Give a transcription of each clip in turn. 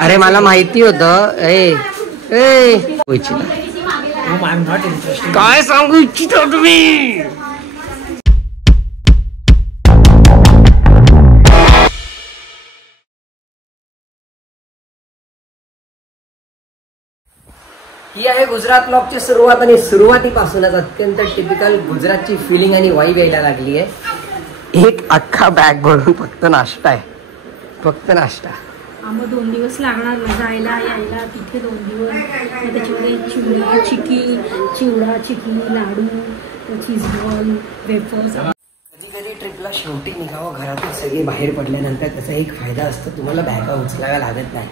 अरे मला माहिती होतं. काय सांगू इच्छिता तुम्ही? ही आहे गुजरात ब्लॉगची सुरुवात आणि सुरुवातीपासूनच अत्यंत टिपिकल गुजरातची फिलिंग आणि वाईब यायला लागली आहे. एक अख्खा बॅग भरून फक्त नाश्ता आहे, फक्त नाश्ता. आम्ही 2 दिवस लागणार जायला यायला तिथे 2 दिवस. मग त्याच्यामध्ये चिवडा चिकी लाडू, चीज बॉल, वेफर्स. कधी कधी ट्रिपला शेवटी निघावं घरातून सगळे बाहेर पडल्यानंतर त्याचा एक फायदा असतो, तुम्हाला बॅगा उचलाव्या लागत नाही.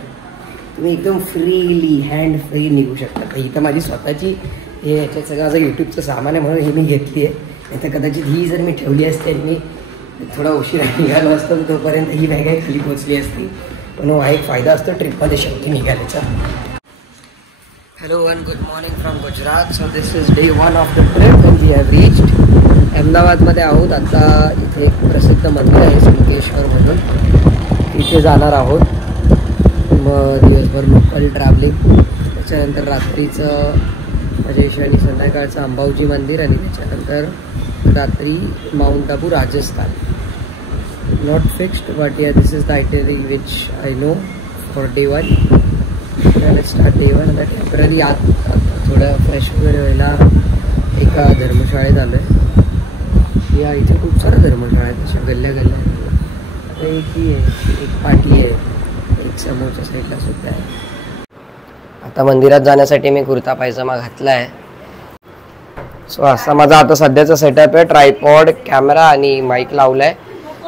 तुम्ही एकदम फ्रीली हँड फ्री निघू शकता. इथं माझी स्वतःची हे याच्यात सगळं माझं यूट्यूबचं सामान आहे म्हणून ही मी घेतली आहे. नाही तर कदाचित ही जर मी ठेवली असते आणि मी थोडा उशिरा निघालो असतो तोपर्यंत ही बॅग खाली पोचली असती. पण हा एक फायदा असतो ट्रिपमध्ये शेवटी निघाल्याचा. Hello one, good morning from Gujarat. So this is day 1 of the trip and we have reached अहमदाबादमध्ये आहोत. आता इथे एक प्रसिद्ध मंदिर आहे संकेश्वर म्हणून, इथे जाणार आहोत. मग दिवसभर लोकल ट्रॅव्हलिंग, त्याच्यानंतर रात्रीचं मजेश आणि संध्याकाळचं अंबावजी मंदिर आणि त्याच्यानंतर रात्री mount Abu Rajasthan. Not fixed but yeah this is the itinerary which I know for day 1. Let's start day 1. आता टेम्पररी आत थोडं फ्रेश वगैरे व्हायला एका धर्मशाळेत आलो आहे. या इथे खूप साऱ्या धर्मशाळा आहेत अशा गल्ल्या गल्ल्या. एक ही आहे, एक पाटी आहे, एक समोरच्या साईडला सुद्धा आहे. आता मंदिरात जाण्यासाठी मी कुर्ता पायजामा घातला आहे. सो असा माझा आता सध्याचा सेटअप आहे. ट्रायपॉड, कॅमेरा आणि माईक लावला आहे.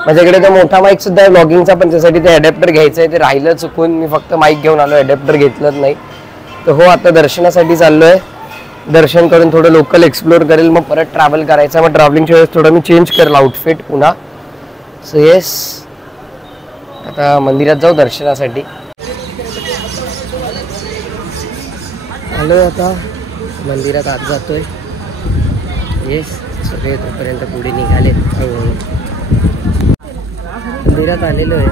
माझ्याकडे तर मोठा माईक सुद्धा आहे व्लॉगिंगचा, पण त्यासाठी ते अडॅप्टर घ्यायचं आहे. ते राहिलं चुकून, मी फक्त माईक घेऊन आलो, अडॅप्टर घेतलंच नाही. तर हो, आता दर्शनासाठी चाललो आहे. दर्शन करून थोडं लोकल एक्सप्लोर करेल, मग परत ट्रॅव्हल करायचं. मग ट्रॅव्हलिंगच्या वेळेस थोडं मी चेंज करेल आउटफिट पुन्हा. सो येस, आता मंदिरात जाऊ दर्शनासाठी. आलो आता मंदिरात आत जातोय. येस, सगळे तोपर्यंत पुढे निघाले. मंदिरात आलेलो आहे.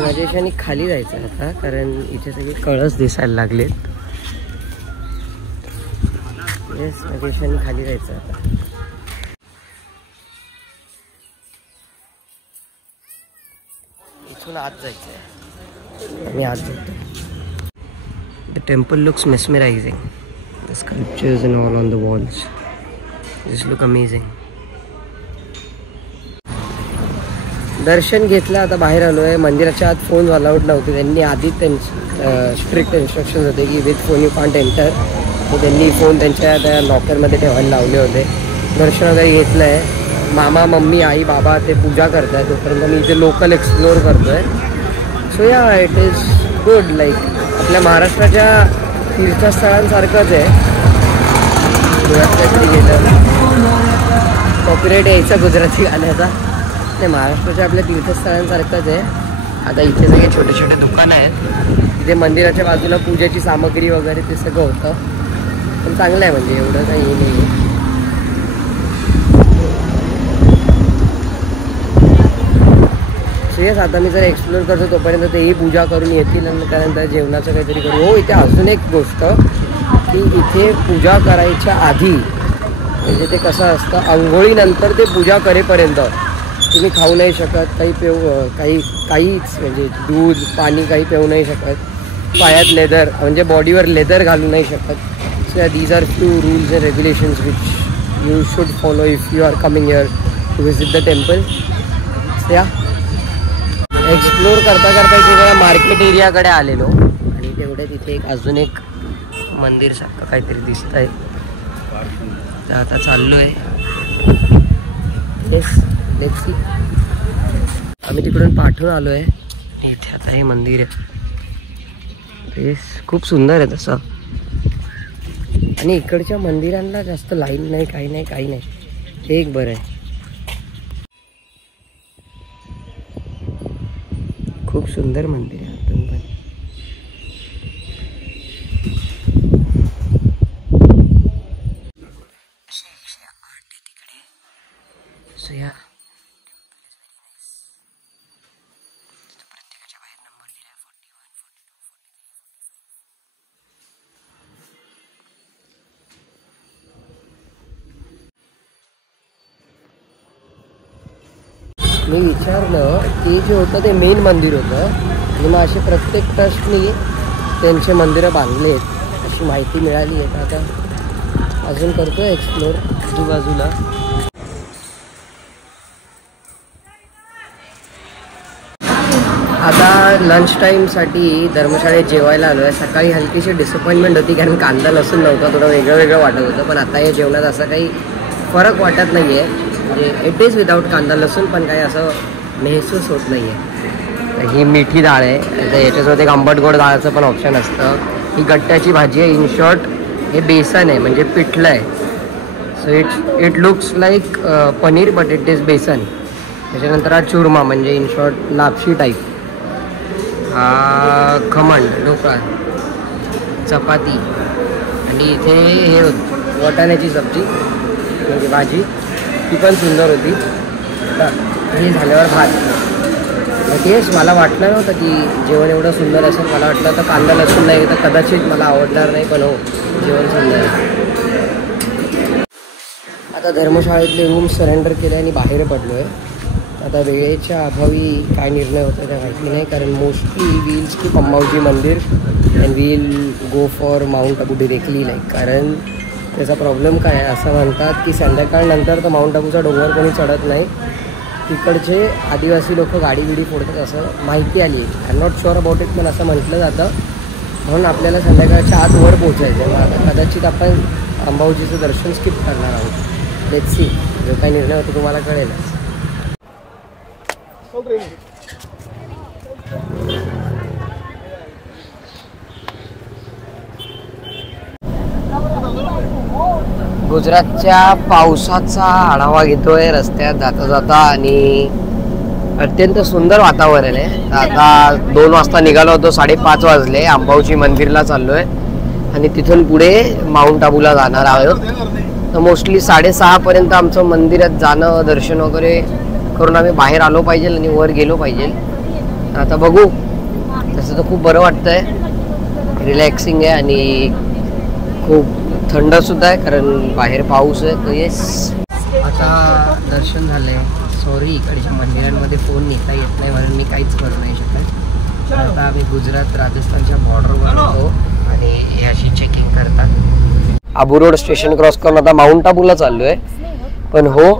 माझ्याशाने खाली जायचं आता, कारण इथे सगळे कळस दिसायला लागलेत. येस, माझ्याशाने खाली जायचं आता. इथून आत जायचं आहे. मी आत जातो. The temple looks mesmerizing. The sculptures and all on the walls just look amazing. दर्शन घेतलं, आता बाहेर आलो आहे. मंदिराच्या आत फोन अलाउड नव्हते. त्यांनी आधी त्यांचे स्ट्रिक्ट इन्स्ट्रक्शन होते की with phone you can't enter. तर त्यांनी फोन त्यांच्या त्या लॉकरमध्ये ठेवायला लावले होते. दर्शन वगैरे घेतलं आहे. मामा, मम्मी, आई, बाबा ते पूजा करत आहे. तोपर्यंत मी इथे लोकल एक्सप्लोअर करतो आहे. सो या, इट इज गुड. लाईक आपल्या महाराष्ट्राच्या तीर्थस्थळांसारखंच आहे. गुजरातच्या गेलं कॉपीराईट यायचा गुजराती गाण्याचा. नाही, महाराष्ट्राच्या आपल्या तीर्थस्थळांसारखंच आहे. आता इथे सगळे छोटे छोटे दुकानं आहेत. इथे मंदिराच्या बाजूला पूजेची सामग्री वगैरे ते सगळं होतं. पण चांगलं आहे, म्हणजे एवढं काही हे नाही आहे. येस, आता मी जर एक्सप्लोर करतो तोपर्यंत तेही पूजा करून येतील आणि त्यानंतर जेवणाचं काहीतरी करू. हो, इथे अजून एक गोष्ट की इथे पूजा करायच्या आधी म्हणजे ते कसं असतं, आंघोळीनंतर ते पूजा करेपर्यंत तुम्ही खाऊ नाही शकत, काहीच म्हणजे दूध पाणी काही पिऊ नाही शकत. पायात लेदर म्हणजे बॉडीवर लेदर घालू नाही शकत. So these are few rules and regulations which you should follow if you are coming here to visit the temple. या एक्सप्लोर करता करता इथे मार्केट एरियाकडे आलेलो आणि तेवढ्या तिथे एक अजून एक मंदिरसारखं काहीतरी दिसत आहे. तर आता चाललो आहे. Yes, let's see. आम्ही तिकडून पाठवून आलो आहे. इथे आता हे मंदिर आहे. येस, खूप सुंदर आहे तसं. आणि इकडच्या मंदिरांना जास्त लाईन नाही, काही नाही. हे एक बरं आहे. खूप सुंदर मंदिर आहे. पण तिकडे सो या प्रत्येकाच्या बाहेर नंबर दिला 41. मी विचारलं की जे होतं ते मेन मंदिर होतं आणि मग असे प्रत्येक ट्रस्टनी त्यांचे मंदिरं बांधले आहेत अशी माहिती मिळाली आहे. आता अजून करतो आहे एक्सप्लोर आजूबाजूला. आता लंच टाईमसाठी धर्मशाळेत जेवायला आलो आहे. सकाळी हलकीशी डिसअपॉइंटमेंट होती कारण कांदा लसूण नव्हता, थोडं वेगळं वेगळं वाटत होतं. पण आता या जेवणात असं काही फरक वाटत नाही आहे. म्हणजे इट इज विदाऊट कांदा लसूण, पण काही असं महसूस होत नाही आहे. ही मिठी डाळ आहे, तर याच्यासोबत एक आंबट गोड डाळाचं पण ऑप्शन असतं. ही गट्ट्याची भाजी आहे. इन शॉर्ट हे बेसन आहे, म्हणजे पिठलं आहे. So it looks like paneer but it is besan. त्याच्यानंतर हा चुरमा म्हणजे इन शॉर्ट लापशी टाईप. हा खमण ढोकळा, चपाती आणि इथे हे वाटाण्याची सब्जी म्हणजे भाजी, ती पण सुंदर होती. हे झाल्यावर भात. तेच मला वाटलं नव्हतं की जेवण एवढं सुंदर असेल. मला वाटलं तर कांदा लसूण नाही तर कदाचित मला आवडणार नाही, पण हो जेवण सुंदर आहे. आता धर्मशाळेतले रूम सरेंडर केले आणि बाहेर पडलो आहे. आता वेळेच्या अभावी काय निर्णय होता त्या माहिती नाही, कारण mostly will skip Ambaji mandir and we'll go for Mount Abu directly like. कारण त्याचा प्रॉब्लेम काय आहे, असं म्हणतात की संध्याकाळनंतर तर माउंट आबूचा डोंगर कोणी चढत नाही. तिकडचे आदिवासी लोक गाडी बिडी फोडतात असं माहिती आली आहे. I am not sure about it, पण असं म्हटलं जातं. म्हणून आपल्याला संध्याकाळच्या आत वर पोचायचं. मग आता कदाचित आपण अंबाजीचं दर्शन स्किप करणार आहोत. लेट्स सी, जो काही निर्णय होतो तुम्हाला कळेलच. गुजरातच्या पावसाचा आढावा घेतोय रस्त्यात जाता जाता आणि अत्यंत सुंदर वातावरण आहे. आता 2 वाजता निघालो होतो, 5:30 वाजले. अंबाजी मंदिरला चाललोय आणि तिथून पुढे माउंट आबूला जाणार आहोत. तर मोस्टली 6:30 पर्यंत आमचं मंदिरात जाणं दर्शन वगैरे करून आम्ही बाहेर आलो पाहिजे आणि वर गेलो पाहिजे. आता बघू. तसं तर खूप बरं वाटतंय, रिलॅक्सिंग आहे आणि खूप थंड सुद्धा आहे कारण बाहेर पाऊस आहे. तर येस, आता दर्शन झालंय. सॉरी, इकडच्या मंदिरांमध्ये फोन नेता येत नाही म्हणून मी काहीच करू नाही शकत. आता आम्ही गुजरात राजस्थानच्या बॉर्डरवर होतो आणि हे अशी चेकिंग करतात. आबू रोड स्टेशन क्रॉस करून आता माउंट आबूला चाललो आहे. पण हो,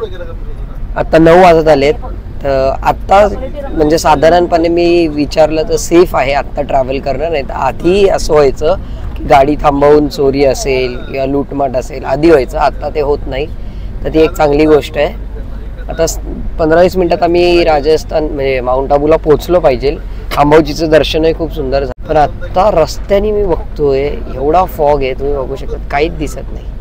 आता 9 वाजत आलेत. तर आत्ता म्हणजे साधारणपणे मी विचारलं तर सेफ आहे आत्ता ट्रॅव्हल करणं. नाही तर आधी असं व्हायचं की गाडी थांबवून चोरी असेल किंवा लूटमाट असेल, आधी व्हायचं. आत्ता ते होत नाही, तर ती एक चांगली गोष्ट आहे. आता 15-20 मिनटात आम्ही राजस्थान म्हणजे माउंट आबूला पोहोचलो पाहिजे. अंबाजीचं दर्शनही खूप सुंदर झालं. पण आत्ता रस्त्याने मी बघतोय एवढा फॉग आहे, तुम्ही बघू शकता, काहीच दिसत नाही.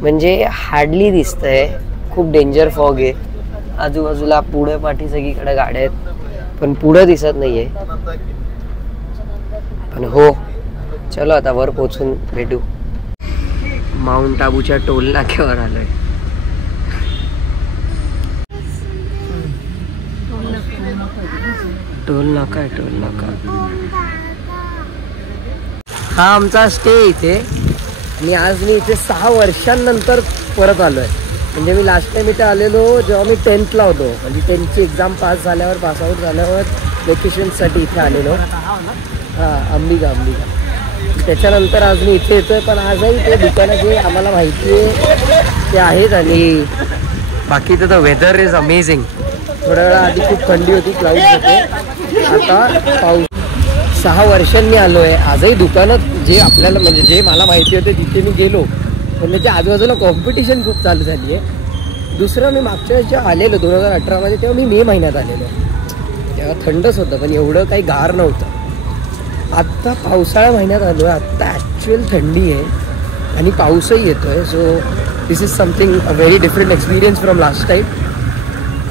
म्हणजे हार्डली दिसतंय. खूप डेंजर फॉग आहे. आजूबाजूला पुढे पाठी सगळीकडे गाड्या आहेत, पण पुढं दिसत नाहीये. पण हो, चलो आता वर पोचून भेटू. माउंट आबूच्या टोल नाक्यावर आलोय. टोल नाका आहे, टोल नाका. हा आमचा स्टे इथे. आणि आज मी इथे 6 वर्षांनंतर परत आलोय. म्हणजे मी लास्ट टाइम इथे आलेलो जेव्हा मी 10th होतो. म्हणजे 10th एक्झाम पास झाल्यावर, पासआउट झाल्यावर वेकेशनसाठी इथे आलेलो. हां, अंबिका. त्याच्यानंतर आज मी इथे येतोय. पण आजही ते दुकानं जे आम्हाला माहिती आहे ते आहेत. आणि बाकी तर वेदर इज अमेझिंग. थोड्या वेळा आधी खूप थंडी होती, क्लाउड्स होते, आता पाऊस. 6 वर्षांनी आलो आहे. आजही दुकानं जे आपल्याला म्हणजे जे मला माहिती होते तिथे मी गेलो, पण त्याच्या आजूबाजूला कॉम्पिटिशन खूप चालू झाली आहे. दुसरं, मी मागच्या वेळेस जेव्हा आलेलो 2018मध्ये, तेव्हा मी मे महिन्यात आलेलो. तेव्हा थंडच होतं, पण एवढं काही गार नव्हतं. आत्ता पावसाळ्या महिन्यात आलो आहे. आत्ता ॲक्च्युअल थंडी आहे आणि पाऊसही येतो आहे. So this is something a very different experience from last time.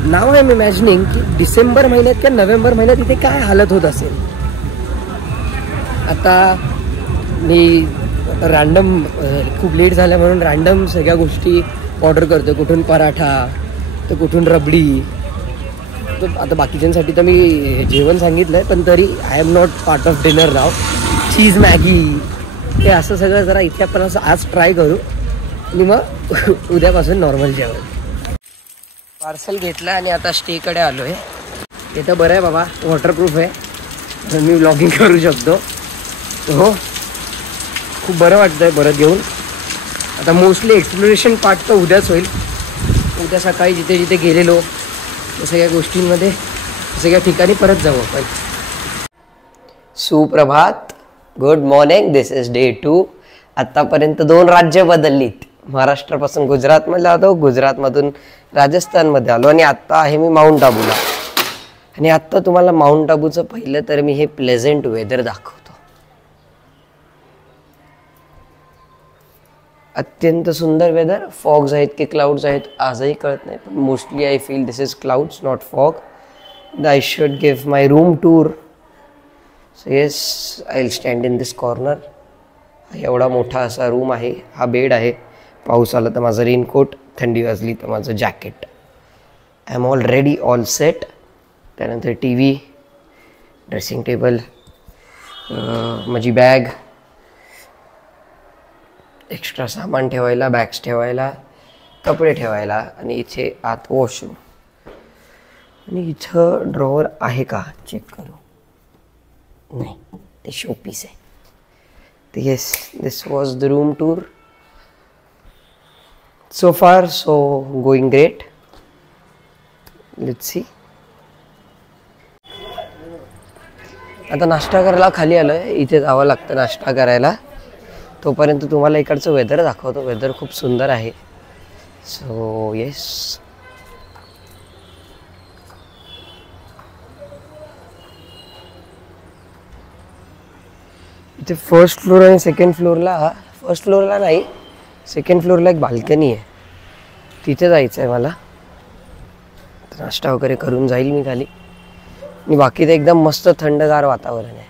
Now I am imagining की डिसेंबर महिन्यात किंवा नोव्हेंबर महिन्यात इथे काय हालत होत असेल. आता मी रॅन्डम खूप लेट झाल्या म्हणून रॅन्डम सगळ्या गोष्टी ऑर्डर करतो. कुठून पराठा तर कुठून रबडी. तर आता बाकीच्यांसाठी तर मी जेवण सांगितलं आहे, पण तरी I am not part of dinner now. Cheese Maggi हे असं सगळं जरा इथे आपण असं आज ट्राय करू. आणि मग उद्यापासून नॉर्मल जेवण. पार्सल घेतलं आणि आता स्टेकडे आलो आहे. ते तर बरं आहे बाबा, वॉटरप्रूफ आहे, तर मी व्लॉगिंग करू शकतो. हो, खूप बरं वाटतं आहे परत येऊन. आता मोस्टली एक्सप्लोरेशन पार्ट तर उद्याच होईल. उद्या सकाळी जिथे जिथे गेलेलो त्या सगळ्या गोष्टींमध्ये सगळ्या ठिकाणी परत जाऊ आपण. सुप्रभात, good morning. This is day 2. आत्तापर्यंत 2 राज्य बदललीत. महाराष्ट्रापासून गुजरातमध्ये आलो, गुजरातमधून राजस्थानमध्ये आलो आणि आत्ता आहे मी माउंट आबूला. आणि आत्ता तुम्हाला माउंट आबूचं पहिलं तर मी हे प्लेझेंट वेदर दाखवतो. अत्यंत सुंदर वेदर. फॉग्स आहेत की क्लाउड्स आहेत आजही कळत नाही, पण mostly I feel this is clouds not fog. I should give my room tour. So yes, I will stand in this corner. एवढा मोठा असा रूम आहे, हा बेड आहे. पाऊस आला तर माझं रेनकोट, थंडी वाजली तर माझं jacket. I am all ready, all set. त्यानंतर टी व्ही, ड्रेसिंग टेबल, माझी बॅग, एक्स्ट्रा सामान ठेवायला, बॅग्स ठेवायला, कपडे ठेवायला, आणि इथे आत वॉशरूम. आणि इथं ड्रॉवर आहे का चेक करू. नाही, ते शोपीस आहे. तर yes, this was the room tour. So far so going great. Let's see. आता नाश्ता करायला खाली आलो आहे. इथे जावं लागतं नाश्ता करायला. तोपर्यंत तुम्हाला इकडचं वेदर दाखवतो. वेदर खूप सुंदर आहे. सो येस, इथे फर्स्ट फ्लोर आणि सेकंड फ्लोरला, फर्स्ट फ्लोरला नाही, सेकंड फ्लोरला एक बाल्कनी आहे, तिथे जायचं आहे मला. नाश्ता वगैरे करून जाईल मी खाली. आणि बाकी तर एकदम मस्त थंडगार वातावरण आहे.